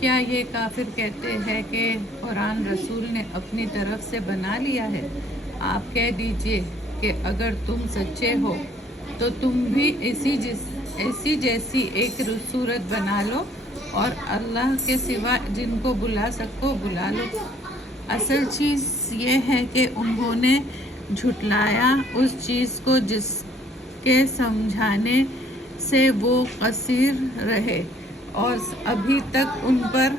کیا یہ کافر کہتے ہیں کہ قرآن رسول نے اپنی طرف سے بنا لیا ہے؟ آپ کہہ دیجئے کہ اگر تم سچے ہو تو تم بھی ایسی جیسی ایک صورت بنا لو اور اللہ کے سوا جن کو بلا سکو بلا لو۔ اصل چیز یہ ہے کہ انہوں نے جھٹلایا اس چیز کو جس کے سمجھانے سے وہ قصیر رہے اور ابھی تک ان پر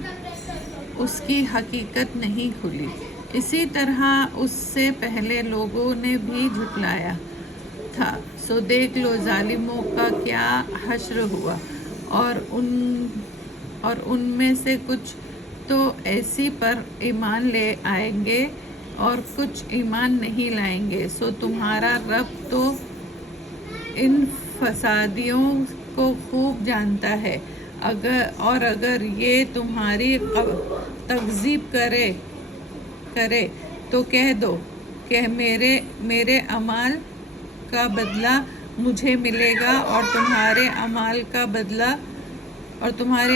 اس کی حقیقت نہیں کھلی۔ اسی طرح اس سے پہلے لوگوں نے بھی جھٹلایا تھا، سو دیکھ لو ظالموں کا کیا حشر ہوا۔ اور ان میں سے کچھ تو ایسی پر ایمان لے آئیں گے اور کچھ ایمان نہیں لائیں گے، سو تمہارا رب تو ان فسادیوں کو خوب جانتا ہے۔ اور اگر یہ تمہاری تکذیب کرے تو کہہ دو کہ میرے اعمال کا بدلہ مجھے ملے گا اور تمہارے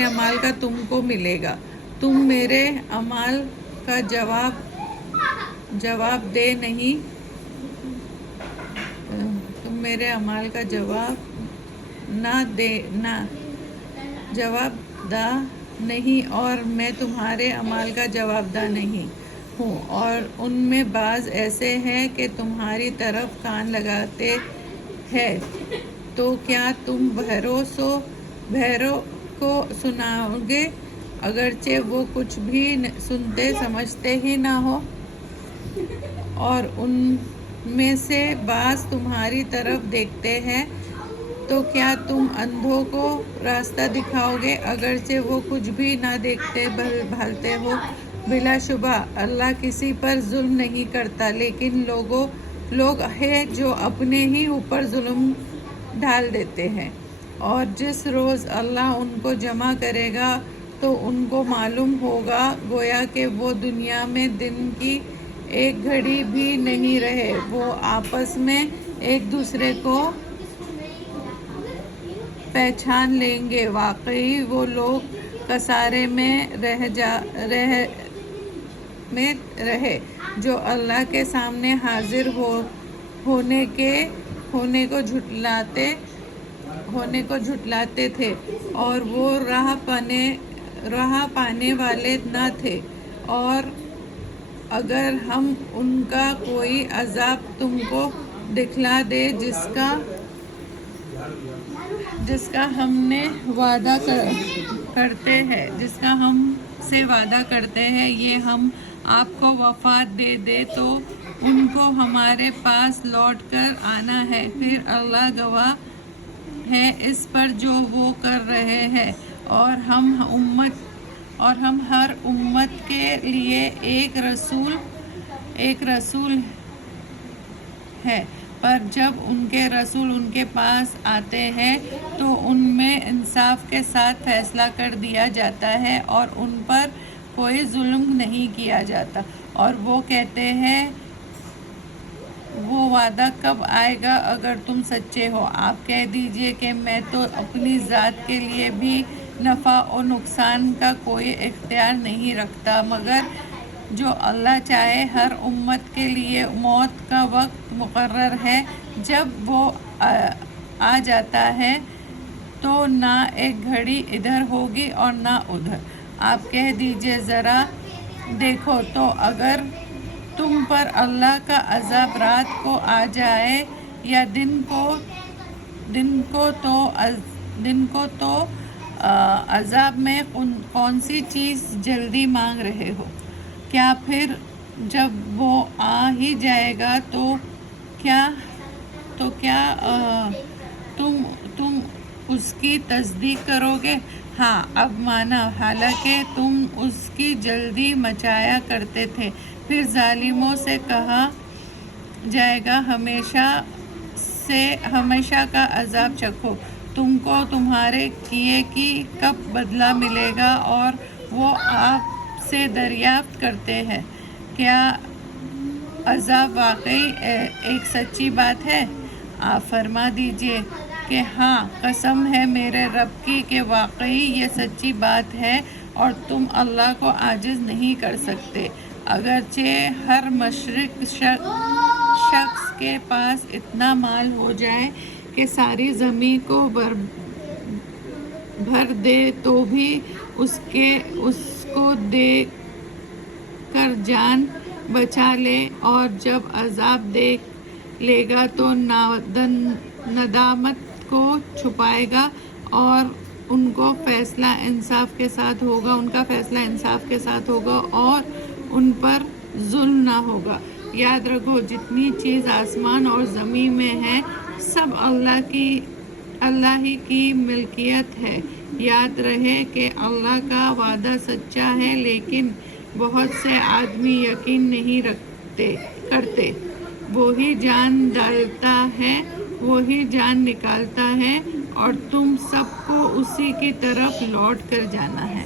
اعمال کا تم کو ملے گا۔ تم میرے اعمال کا جواب دہ نہیں اور میں تمہارے اعمال کا جواب دہ نہیں ہوں۔ اور ان میں بعض ایسے ہیں کہ تمہاری طرف کان لگاتے ہیں، تو کیا تم بہروں کو سناؤ گے اگرچہ وہ کچھ بھی سنتے سمجھتے ہی نہ ہو؟ اور ان میں سے بعض تمہاری طرف دیکھتے ہیں، تو کیا تم اندھوں کو راستہ دکھاؤ گے اگرچہ وہ کچھ بھی نہ دیکھتے بھالتے ہو؟ بلا شبہ اللہ کسی پر ظلم نہیں کرتا، لیکن لوگ ہیں جو اپنے ہی اوپر ظلم ڈال دیتے ہیں۔ اور جس روز اللہ ان کو جمع کرے گا تو ان کو معلوم ہوگا گویا کہ وہ دنیا میں دن کی ایک گھڑی بھی نہیں رہے۔ وہ آپس میں ایک دوسرے کو پہچان لیں گے، واقعی وہ لوگ خسارے میں رہے جو اللہ کے سامنے حاضر ہونے کو جھٹلاتے تھے اور وہ راہ پانے والے نہ تھے۔ اور اگر ہم ان کا کوئی عذاب تم کو دکھلا دیں جس کا ہم سے وعدہ کرتے ہیں، یہ ہم آپ کو وفات دے دیں تو ان کو ہمارے پاس لوٹ کر آنا ہے، پھر اللہ گواہ ہے اس پر جو وہ کر رہے ہیں۔ اور ہم ہر امت کے لیے ایک رسول ہے، پر جب ان کے رسول ان کے پاس آتے ہیں تو ان میں انصاف کے ساتھ فیصلہ کر دیا جاتا ہے اور ان پر کوئی ظلم نہیں کیا جاتا۔ اور وہ کہتے ہیں وہ وعدہ کب آئے گا اگر تم سچے ہو؟ آپ کہہ دیجئے کہ میں تو اپنی ذات کے لیے بھی نفع و نقصان کا کوئی اختیار نہیں رکھتا، مگر جو اللہ چاہے۔ ہر امت کے لیے موت کا وقت مقرر ہے، جب وہ آ جاتا ہے تو نہ ایک گھڑی ادھر ہوگی اور نہ ادھر۔ آپ کہہ دیجئے ذرا دیکھو تو اگر تم پر اللہ کا عذاب رات کو آ جائے یا دن کو تو عذاب میں کون سی چیز جلدی مانگ رہے ہو؟ کیا پھر جب وہ آ ہی جائے گا تو کیا تم اس کی تصدیق کرو گے؟ ہاں، اب مانا، حالانکہ تم اس کی جلدی مچایا کرتے تھے۔ پھر ظالموں سے کہا جائے گا ہمیشہ کا عذاب چکھو، تم کو تمہارے کیے کی کب بدلہ ملے گا اور وہ آپ سے دریافت کرتے ہیں کیا عذاب واقعی ایک سچی بات ہے؟ آپ فرما دیجئے کہ ہاں، قسم ہے میرے رب کی کہ واقعی یہ سچی بات ہے۔ اور تم اللہ کو عاجز نہیں کر سکتے، اگرچہ ہر مشرک شخص کے پاس اتنا مال ہو جائے کہ ساری زمین کو بھر دے تو بھی اس کو دے کر جان بچا لے، اور جب عذاب دیکھ لے گا تو ندامت کو چھپائے گا اور ان کا فیصلہ انصاف کے ساتھ ہوگا اور ان پر ظلم نہ ہوگا۔ یاد رکھو جتنی چیز آسمان اور زمین میں ہے سب اللہ ہی کی ملکیت ہے۔ یاد رہے کہ اللہ کا وعدہ سچا ہے، لیکن بہت سے آدمی یقین نہیں کرتے۔ وہی جان ڈالتا ہے، وہی جان نکالتا ہے، اور تم سب کو اسی کی طرف لوٹ کر جانا ہے۔